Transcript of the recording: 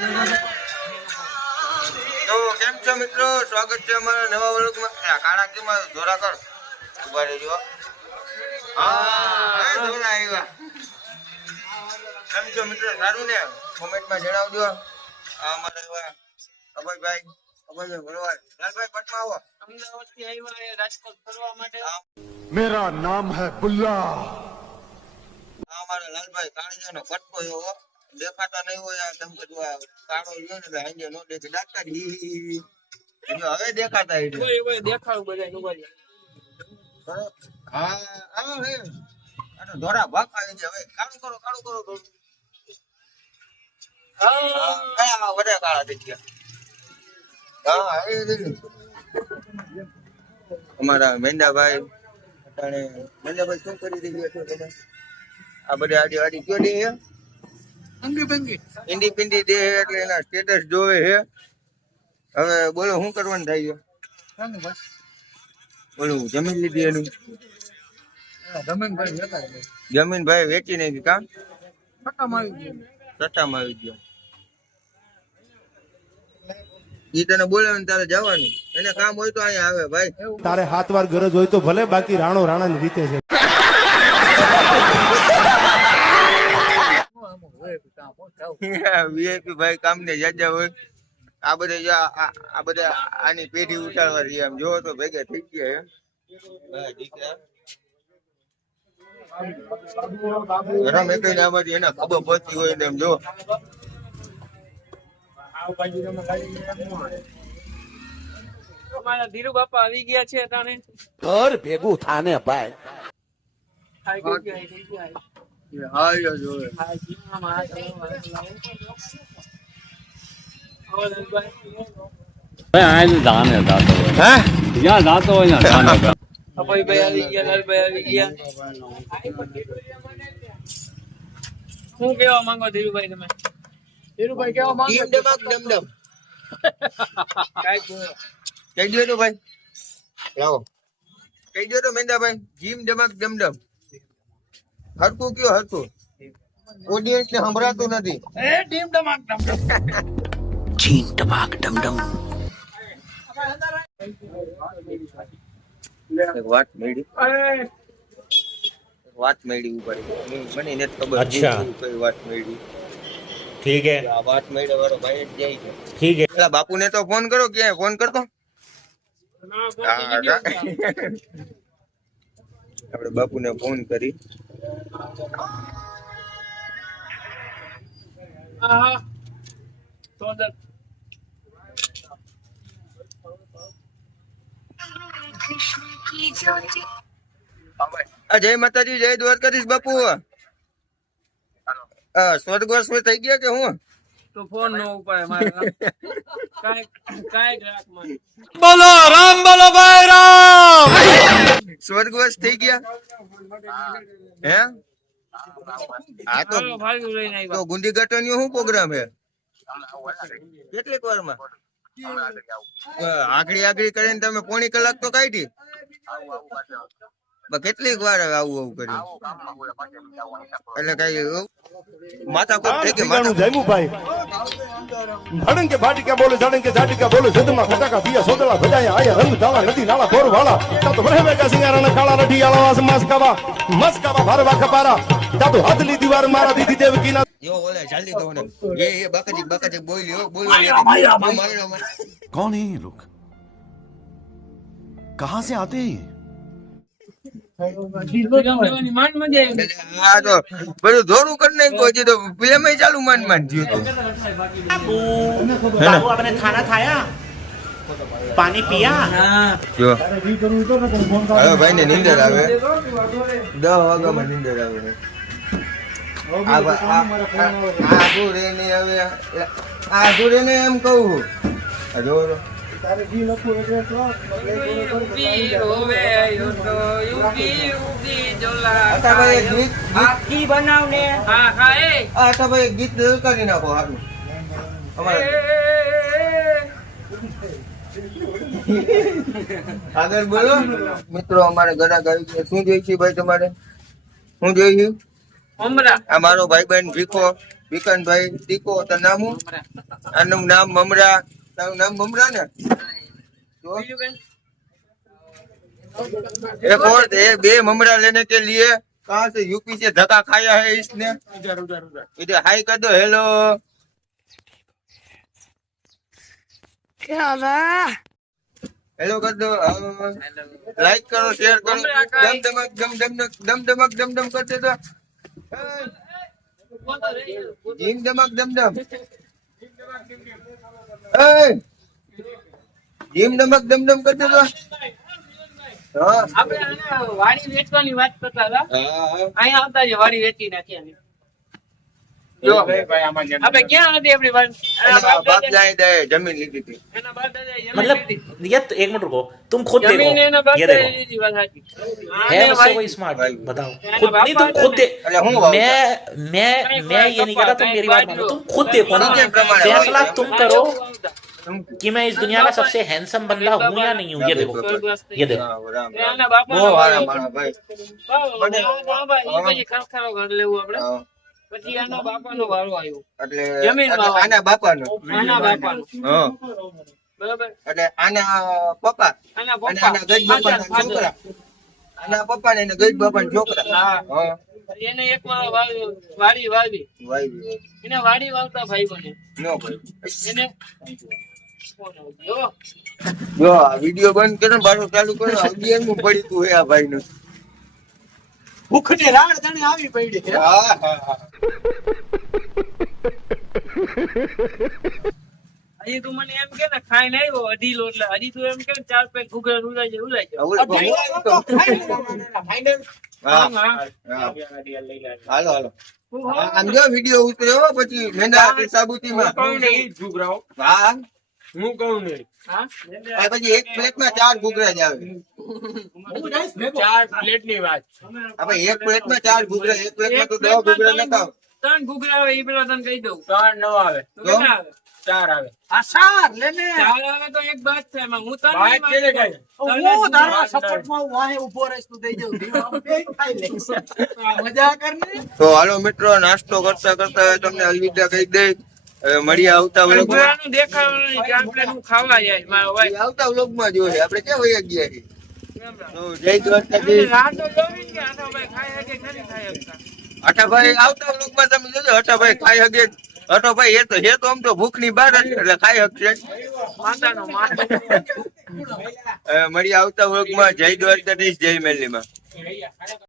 તો કેમ છો મિત્રો, સ્વાગત છે અમારા નવા વ્લોગમાં. કાળા કેમાં જોરા કર ઉભા રહેજો. હા જોરા આવ્યા. કેમ છો મિત્રો, સારું ને? કોમેન્ટમાં જણાવજો. અમારા એવા અભયભાઈ ભરવાડ લાલભાઈ પટમાં આવો. અમદાવાદથી આવ્યા રાજકોટ ફરવા માટે. मेरा नाम है बुल्ला. અમારા લાલભાઈ કાળિયાનો પટકો એવો દેખાતા નહીં હોય. આ તમે જો કાળો રહ્યો ને એટલે હાંજે નો દેખે ડાક્ટર જો હવે દેખાતા દેખાડું બધા. હા હા હે આ ધોરા ભાગ આવી છે. હવે કાળું કરો થોડું. હા બધા કાળા થઈ ગયા. હા અમારા મેંડાભાઈ મેંડાભાઈ શું કરી રહ્યા છો તમે? આ બધા આડી કયો દે હે? ઈંડી પિંડી દે એટલે એના સ્ટેટસ જોવે હે. હવે બોલો શું કરવાનું થાય છે? બોલો જમીન લીધી એનું? જમીન ભાઈ વેચી નાખી. કામ સટ્ટામાં આવી ગયો. ઈ તને બોલાવે ને તારે જવાનું. એને કામ હોય તો અહીંયા આવે ભાઈ. તારે હાથ વાર ગરજ હોય તો ભલે, બાકી રાણો રાણાની રીતે છે. વીઆઈપી ભાઈ કામ ને જાજા હોય. આ બધા આની પેઢી ઉઠાડવા રહી. આમ જોવો તો ભેગા થઈ ગયા ગરમ એક આમાંથી એને ખબર પડતી હોય ને એમ જો. અમારા ધીરુ બાપા આવી ગયા છે અટાણે. ઘર ભેગું થાને ભાઈ. શું કેવા માંગો ધીરુભાઈ તમે? ધીરુભાઈ કેવા માંગો? કહી દો તો ભાઈ. લાવો કહી દો તો મેંદાભાઈ. જીમ ડમક ડમડમ હરકું કયો હરકું. ઓડિયન્સ ને સંભળાતું નથી. જીમ ડમક ડમડમ. વાત મેળી ઉપર મને નથી ખબર. અચ્છા કઈ વાત મેળી? ઠીક હે. આ વાત મેળે વાળો ભાઈ જ જાય છે. ઠીક હે. પેલા બાપુને તો ફોન કરો. ક્યાં ફોન કરતો? આપણે બાપુને ફોન કરી. જય માતાજી, જય દ્વારકાધીશ બાપુ. સ્વર્ગવાસ થઈ ગયા કે હું? તો ફોન નો ઉપાય મારે. કાંઈક રાખ મને. બોલો રામ, બોલો ભાઈ રામ. સ્વર્ગવાસ થઈ ગયા હે? હા તો ગુંડી ગટણીઓ શું પ્રોગ્રામ હે? કેટલીક વાર માં આગળી કરીને તમે પોણી કલાક તો કાઢી. કેટલીક વાર આવું કર્યું એટલે કઈ માથા કોપ થઈ ગઈ. જયમુ ભાઈ ભડંગ કે ભાટી કે બોલે જડંગ કે જાટી કે બોલે સદમાં ફટાકા પિયા સોદલા ભજાયા આયા રંગ ધાવા નદી નાળા કોર વાળા તા તો રહે મેકા સિંગારાના કાળા રઠી આલા વાસ મસ્કાવા ભરવા ખપારા તા તો હદલી દીવાર મારા દીદી દેવકીના યો ઓલે જલ્દી કહો ને. એ બકાજી બોલ્યો कौन है ये लोग? कहां से आते हैं? હા તો બધું ધોરું કરી નાખ્યું. હજી તો ફિલ્મ ચાલુ માંડ થયું હતું. आपने खाना खाया, पानी पिया? જો હવે ભાઈ ને નીંદર આવે. 10 વાગ્યામાં નીંદર આવે. આધુરે એમ કહું જો ગીત કરી નાખો સારું. આગળ બોલો મિત્રો. અમારે ઘણા ગાડી છે. શું જોઈ છે ભાઈ તમારે? શું જોઈ છે? આ મારો ભાઈ બહેન ભીખો વિકાનભાઈ ટીકો તારું નામ હું? આનું નામ મમરા. તારું નામ મમરા ને? तो एक और बे ममरा लेने के लिए कहाँ से यूपी से धक्का खाया है इसने। इधर हाई कर दो, हेलो हेलो कर दो, लाइक करो, शेयर करो, दम दमक करते तो जिम दमक दम जिम दमक दम करते तो हाँ આપણે આને વાડી વેચવાની વાત કરતા હતા. हाँ અહીંયા આવતા જે વાડી વેચી નાખી અમે. જો આપણે ક્યાં હતી આપણી વાડી? એના બાપ જાય દે જમીન લીધી હતી. એના બાપ દાદાએ જમીન मतलब લીધી. ये तो एक मिनट रुको, तुम खुद જમીન देखो, એના બાપ ये દાદાએ देखो લીધી, વાત સાચી. है આને मुझसे વાડી- कोई स्मार्ट, बताओ એના खुद બાપ नहीं, तुम दादा खुद दे એટલે હું વાવતા? मैं ये नहीं कहता, तुम मेरी बात मानो, तुम खुद देखो ना, के प्रमाण है। फैसला तुम करो વાવતા. कि मैं इस दुनिया का सबसे हैंडसम बंदा हूँ या नहीं हूँ। ये देखो, ये देखो રામ રામ એ આના બાપાનો બહુ હારા વારો. માણસ ભાઈ. વાવ, મને- વાવ, ઈ પછી ખરખરો ઘર લેવું આપણે. હા, પછી આના બાપાનો વારો આવ્યો. એટલે જમીન એટલે વાવવાની. આના બાપાનો આના બાપાનો. હા બરાબર. એટલે આના પપ્પા આના અને પપ્પા. આના ગજ બાપાના father. છોકરા, આના પપ્પા ને ગજ બાપાના છોકરા. હા. હા એને એક વાર વાડી વાવી. વાઈ એને વાડી વાવતા ભાઈ બને. નો ભાઈ એને જો જો આ વિડિયો બંધ કરો ને પાછો ચાલુ કરો, અગિયાર નું પડી તું હે આ ભાઈ નું. ભૂખની રાડ જાણે આવી પડી છે. હા હા હા હજી તું મને એમ કે ને ખાઈને આવ્યો અઢીલો એટલે હજી તું એમ કે ને 4 પેક ઘૂઘરા ઉલાઈ જાય ઓલે હા હા. હાલો હાલો આમ જો વિડિયો ઉતર્યો પછી મેંદા કે સાબુતીમાં હા હા? આ પછી એક પ્લેટમાં 4 ઘૂઘરા જ આવે. આ ભાઈ એક પ્લેટમાં 4 ઘૂઘરા, એક પ્લેટમાં તો 10 ઘૂઘરા ન ખાવ. 3 ઘૂઘરા આવે ઈ પેલા તને કહી દઉં. તો? કેટલા આવે? 4 આવે. આ 4 લે ને. 4 આવે તો એક બાદ થાય એમાં. હું તને નહીં માનું. હું તારા સપોર્ટમાં વાહે ઊભો રહીશ, તું દઈ દઉં. બે ખાઈ લઈશ. મજા કરને. તો હાલો મિત્રો, નાસ્તો કરતા કરતા હવે તમને અલવિદા કહી દઈ. હવે મળીએ આવતા વ્લોગમાં. ઘૂઘરાનું દેખાવાનું નહીં, ચાર પ્લેટ હું ખાવા જાય મારો ભાઈ. આવતા વ્લોગમાં જોઈએ આપણે ક્યાં વયા ગયા છીએ. કેમ રાવ? તો જય દ્વારકાધીશ. રાત તો જોવી ને કે આનો ભાઈ ખાઈ શકે કે નથી ખાઈ શકતા. અઠાભાઈ આવતા વ્લોગમાં તમે જોજો, અઠાભાઈ ખાઈ શકે. અઠાભાઈ એ તો આમ તો ભૂખની બહાર જ છે, એટલે ખાઈ શકશે. માતાનો માથો. મળીએ આવતા વ્લોગમાં. જય દ્વારકાધીશ, જય મેલીમાં.